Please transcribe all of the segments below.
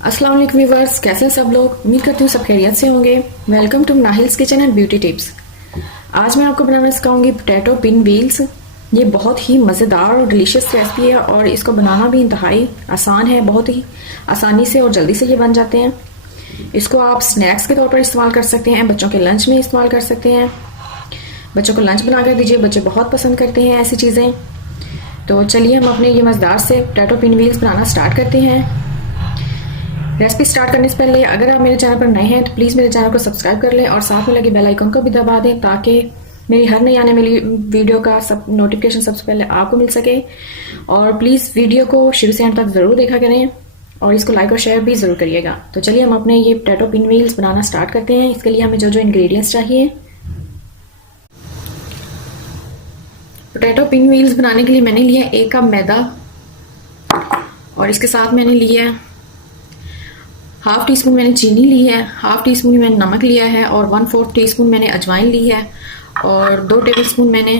अस्सलाम वालेकुम व्यूअर्स, कैसे हैं सब लोग। उम्मीद करती हूँ सब खैरियत से होंगे। Welcome to Nahil's kitchen and beauty tips. आज मैं आपको बनाना सिखाऊंगी पोटैटो पिन व्हील्स। ये बहुत ही मज़ेदार और डिलीशियस रेसिपी है और इसको बनाना भी इंतहाई आसान है। बहुत ही आसानी से और जल्दी से ये बन जाते हैं। इसको आप स्नैक्स के तौर पर इस्तेमाल कर सकते हैं, बच्चों के लंच में इस्तेमाल कर सकते हैं। बच्चों को लंच बना कर दीजिए, बच्चे बहुत पसंद करते हैं ऐसी चीज़ें। तो चलिए हम अपने ये मज़ेदार से पोटैटो पिन व्हील्स बनाना स्टार्ट करते हैं। रेसिपी स्टार्ट करने से पहले अगर आप मेरे चैनल पर नए हैं तो प्लीज़ मेरे चैनल को सब्सक्राइब कर लें और साथ में लगे बेल आइकन को भी दबा दें ताकि मेरी हर नई आने वाली वीडियो का सब नोटिफिकेशन सबसे पहले आपको मिल सके। और प्लीज़ वीडियो को शुरू से एंड तक ज़रूर देखा करें और इसको लाइक और शेयर भी ज़रूर करिएगा। तो चलिए हम अपने ये पोटैटो पिन व्हील्स बनाना स्टार्ट करते हैं। इसके लिए हमें जो जो इंग्रेडिएंट्स चाहिए। पोटैटो पिन व्हील्स बनाने के लिए मैंने लिया 1 कप मैदा और इसके साथ मैंने लिया हाफ टी स्पून मैंने चीनी ली है, हाफ टी स्पून मैंने नमक लिया है और 1/4 टीस्पून मैंने अजवाइन ली है और 2 टेबलस्पून मैंने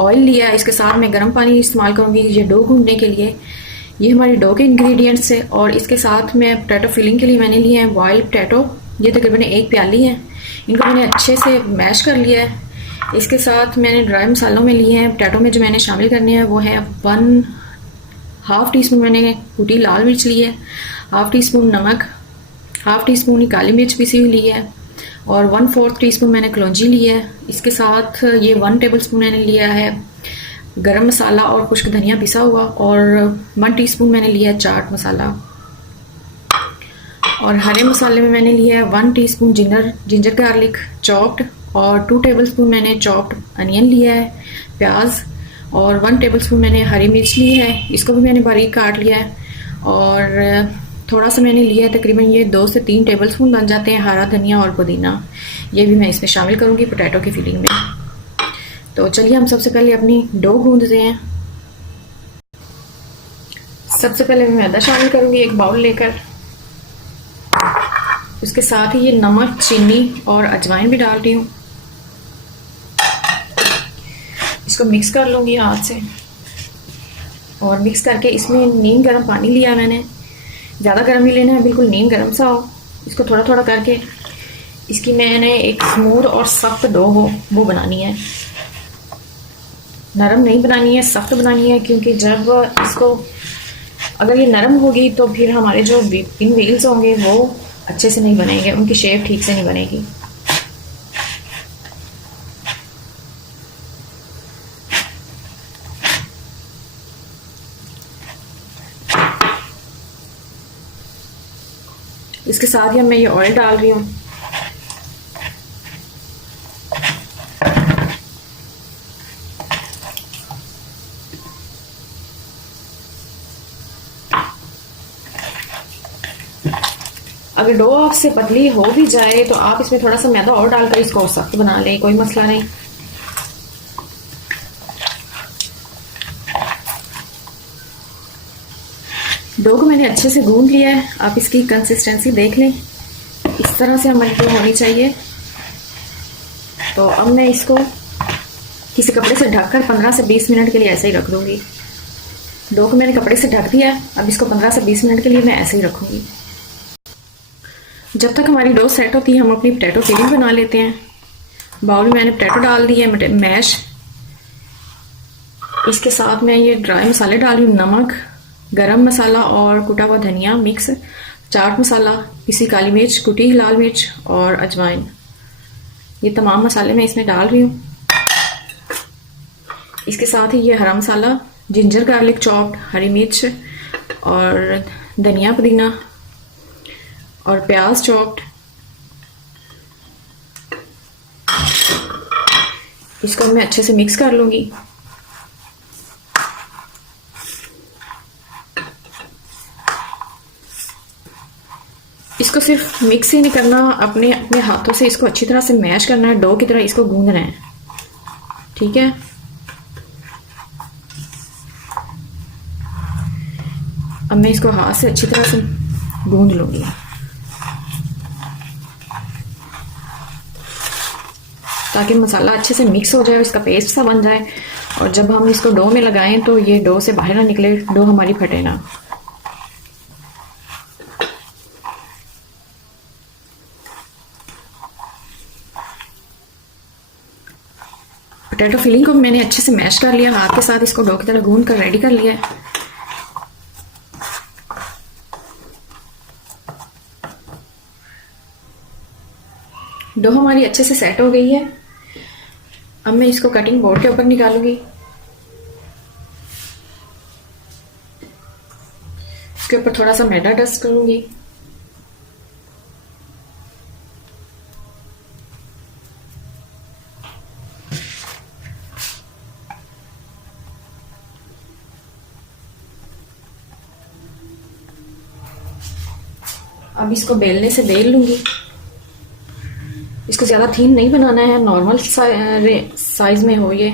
ऑयल लिया है। इसके साथ मैं गर्म पानी इस्तेमाल करूँगी ये डो गूंदने के लिए। ये हमारी डो के इंग्रेडिएंट्स है। और इसके साथ मैं पोटैटो फिलिंग के लिए मैंने लिए हैं बॉइल्ड पोटैटो। ये तकरीबन 1 प्याली है। इनको मैंने अच्छे से मैश कर लिया है। इसके साथ मैंने ड्राई मसालों में लिए हैं पोटैटो में जो मैंने शामिल करने हैं वो है 1/2 टीस्पून मैंने कुटी लाल मिर्च ली है, हाफ टी स्पून नमक, हाफ टी स्पून काली मिर्च पिसी हुई ली है और 1/4 टीस्पून मैंने कलौंजी ली है। इसके साथ ये 1 टेबलस्पून मैंने लिया है गरम मसाला और खुश्क धनिया पिसा हुआ और 1 टीस्पून मैंने लिया है चाट मसाला। और हरे मसाले में मैंने लिया है 1 टीस्पून जिंजर गार्लिक चॉप्ड और 2 टेबलस्पून मैंने चॉप्ड अनियन लिया है, प्याज और 1 टेबलस्पून मैंने हरी मिर्च ली है, इसको भी मैंने बारीक काट लिया है। और थोड़ा सा मैंने लिया है, तकरीबन ये 2 से 3 टेबलस्पून बन जाते हैं हरा धनिया और पुदीना। ये भी मैं इसमें शामिल करूँगी पोटैटो की फिलिंग में। तो चलिए हम सबसे पहले अपनी डो गूंदते हैं। सबसे पहले मैं मैदा शामिल करूँगी 1 बाउल लेकर। उसके साथ ही ये नमक, चीनी और अजवाइन भी डाल रही हूँ। इसको मिक्स कर लूँगी हाथ से और मिक्स करके इसमें नीम गर्म पानी लिया मैंने। ज़्यादा गर्म नहीं लेना है, बिल्कुल नीम गर्म सा हो। इसको थोड़ा थोड़ा करके इसकी मैंने एक स्मूथ और सख्त डो हो वो बनानी है। नरम नहीं बनानी है, सख्त बनानी है, क्योंकि जब इसको अगर ये नरम होगी तो फिर हमारे जो पिन व्हील्स होंगे वो अच्छे से नहीं बनेंगे, उनकी शेप ठीक से नहीं बनेगी। इसके साथ ही मैं ये ऑयल डाल रही हूँ। अगर डो आपसे पतली हो भी जाए तो आप इसमें थोड़ा सा मैदा और डालकर इसको सख्त बना लें, कोई मसला नहीं। डो को मैंने अच्छे से गूंद लिया है। आप इसकी कंसिस्टेंसी देख लें, इस तरह से हमारी डो होनी चाहिए। तो अब मैं इसको किसी कपड़े से ढककर 15 से 20 मिनट के लिए ऐसे ही रख दूंगी। डो को मैंने कपड़े से ढक दिया, अब इसको 15 से 20 मिनट के लिए मैं ऐसे ही रखूंगी। जब तक हमारी डो सेट होती है हम अपनी पोटैटो फिलिंग बना लेते हैं। बाउल में मैंने पोटैटो डाल दी है मैश। इसके साथ मैं ये ड्राई मसाले डाल रही हूँ, नमक, गरम मसाला और कुटा हुआ धनिया मिक्स, चाट मसाला, पिसी काली मिर्च, कुटी लाल मिर्च और अजवाइन। ये तमाम मसाले मैं इसमें डाल रही हूँ। इसके साथ ही ये हरा मसाला, जिंजर गार्लिक चॉप्ड, हरी मिर्च और धनिया पुदीना और प्याज चॉप्ड। इसको मैं अच्छे से मिक्स कर लूँगी। इसको सिर्फ मिक्स ही नहीं करना, अपने अपने हाथों से इसको अच्छी तरह से मैश करना है, डो की तरह इसको गूंदना है, ठीक है। अब मैं इसको हाथ से अच्छी तरह से गूंद लूँगी। ताकि मसाला अच्छे से मिक्स हो जाए, इसका पेस्ट सा बन जाए और जब हम इसको डो में लगाएं तो ये डो से बाहर ना निकले, डो हमारी फटे ना। पोटैटो फिलिंग को मैंने अच्छे से मैश कर लिया, हाथ के साथ इसको डो की तरह गूंद कर रेडी कर लिया है। डो हमारी अच्छे से सेट हो गई है। अब मैं इसको कटिंग बोर्ड के ऊपर निकालूंगी। इसके ऊपर थोड़ा सा मैदा डस्ट करूंगी। अब इसको बेलने से बेल लूंगी। इसको ज़्यादा थीन नहीं बनाना है, नॉर्मल साइज में हो ये।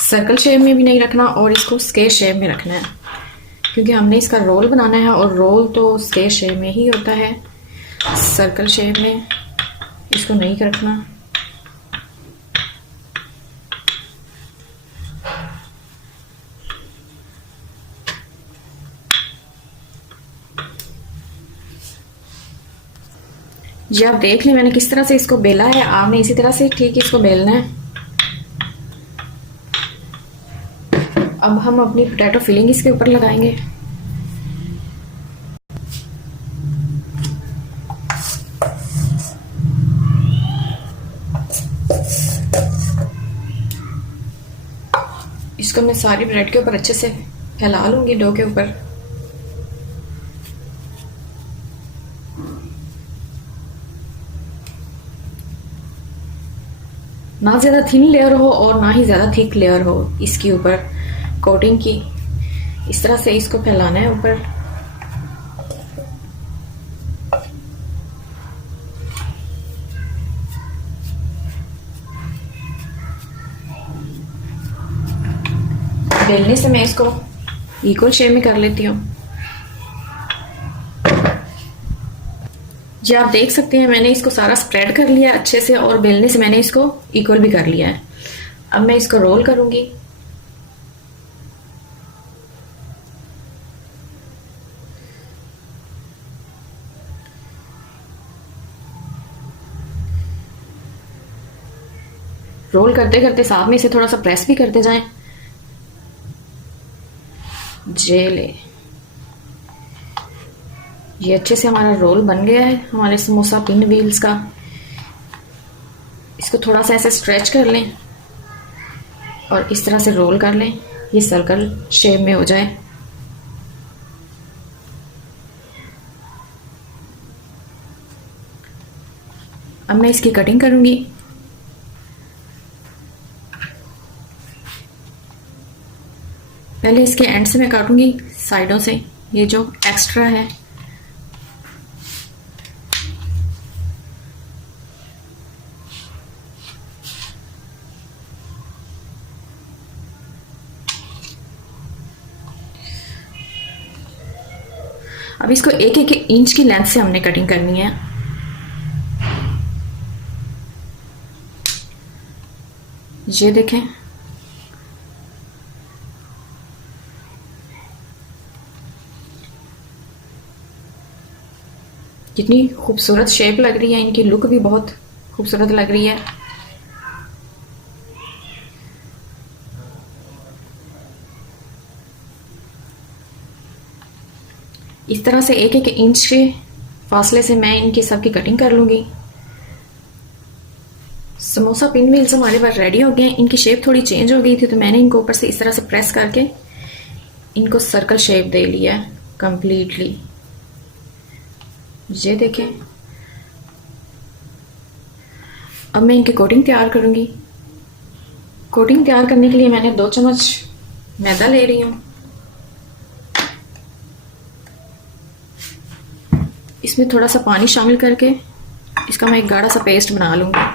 सर्कल शेप में भी नहीं रखना और इसको स्क्वायर शेप में रखना है, क्योंकि हमने इसका रोल बनाना है और रोल तो स्क्वायर शेप में ही होता है, सर्कल शेप में इसको नहीं रखना। जी आप देख लें मैंने किस तरह से इसको बेला है, आपने इसी तरह से ठीक इसको बेलना है। अब हम अपनी पोटैटो फिलिंग इसके ऊपर लगाएंगे। इसको मैं सारी ब्रेड के ऊपर अच्छे से फैला लूंगी, डो के ऊपर। ना ज़्यादा थिन लेयर हो और ना ही ज़्यादा थिक लेयर हो इसके ऊपर कोटिंग की। इस तरह से इसको फैलाना है ऊपर। बेलने से मैं इसको इक्वल शेप में कर लेती हूँ। जी आप देख सकते हैं मैंने इसको सारा स्प्रेड कर लिया अच्छे से और बेलने से मैंने इसको इक्वल भी कर लिया है। अब मैं इसको रोल करूंगी। रोल करते करते साथ में इसे थोड़ा सा प्रेस भी करते जाएं। जेले ये अच्छे से हमारा रोल बन गया है हमारे समोसा पिन व्हील्स का। इसको थोड़ा सा ऐसे स्ट्रेच कर लें और इस तरह से रोल कर लें, ये सर्कल शेप में हो जाए। अब मैं इसकी कटिंग करूंगी। पहले इसके एंड से मैं काटूंगी, साइडों से ये जो एक्स्ट्रा है। अब इसको एक एक इंच की लेंथ से हमने कटिंग करनी है। ये देखें, कितनी खूबसूरत शेप लग रही है, इनकी लुक भी बहुत खूबसूरत लग रही है। इस तरह से एक एक इंच के फासले से मैं इनकी सबकी कटिंग कर लूंगी। समोसा पिन व्हील्स हमारे पास रेडी हो गए हैं। इनकी शेप थोड़ी चेंज हो गई थी तो मैंने इनको ऊपर से इस तरह से प्रेस करके इनको सर्कल शेप दे लिया कंप्लीटली। ये देखें। अब मैं इनकी कोटिंग तैयार करूंगी। कोटिंग तैयार करने के लिए मैंने 2 चम्मच मैदा ले रही हूँ। इसमें थोड़ा सा पानी शामिल करके इसका मैं एक गाढ़ा सा पेस्ट बना लूंगी।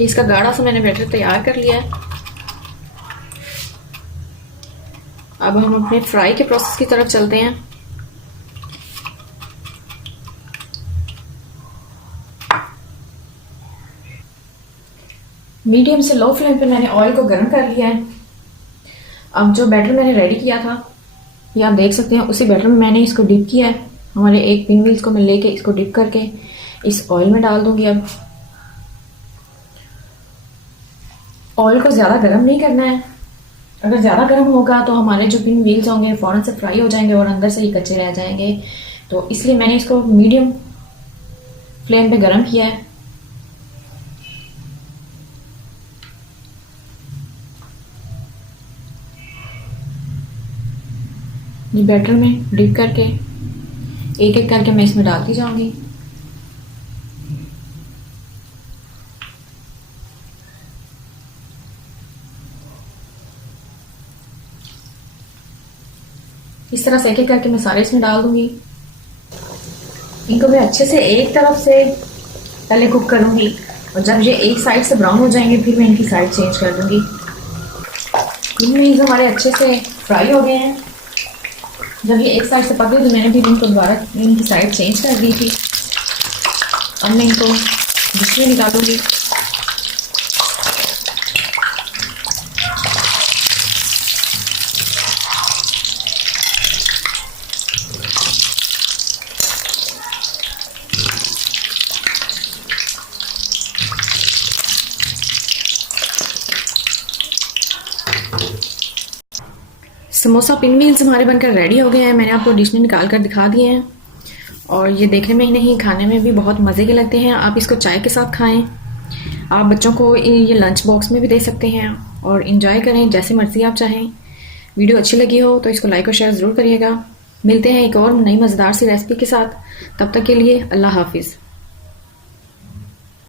कि इसका गाढ़ा सा मैंने बैटर तैयार कर लिया है। अब हम अपने फ्राई के प्रोसेस की तरफ चलते हैं। मीडियम से लो फ्लेम पे मैंने ऑयल को गर्म कर लिया है। अब जो बैटर मैंने रेडी किया था, ये आप देख सकते हैं, उसी बैटर में मैंने इसको डिप किया है। हमारे एक पिन व्हील्स को मैं लेके इसको डिप करके इस ऑयल में डाल दूंगी। अब ऑयल को ज़्यादा गर्म नहीं करना है, अगर ज़्यादा गर्म होगा तो हमारे जो पिन व्हील्स होंगे फ़ौरन से फ्राई हो जाएंगे और अंदर से ही कच्चे रह जाएंगे। तो इसलिए मैंने इसको मीडियम फ्लेम पे गर्म किया है। ये बैटर में डिप करके एक एक करके मैं इसमें डालती जाऊंगी। इस तरह से एक एक करके मैं सारे इसमें डाल दूंगी। इनको मैं अच्छे से एक तरफ से पहले कुक करूंगी और जब ये एक साइड से ब्राउन हो जाएंगे फिर मैं इनकी साइड चेंज कर दूंगी। इनमें हमारे अच्छे से फ्राई हो गए हैं। जब ये एक साइड से पक गई तो मैंने भी इनको दोबारा इनकी साइड चेंज कर दी थी। अब मैं इनको डिश में निकालूंगी। समोसा पिन व्हील्स हमारे बनकर रेडी हो गए हैं। मैंने आपको डिश में निकाल कर दिखा दिए हैं और ये देखने में ही नहीं, खाने में भी बहुत मज़े के लगते हैं। आप इसको चाय के साथ खाएं, आप बच्चों को ये लंच बॉक्स में भी दे सकते हैं और इन्जॉय करें जैसे मर्ज़ी आप चाहें। वीडियो अच्छी लगी हो तो इसको लाइक और शेयर ज़रूर करिएगा। मिलते हैं एक और नई मज़ेदार सी रेसिपी के साथ। तब तक के लिए अल्लाह हाफिज़।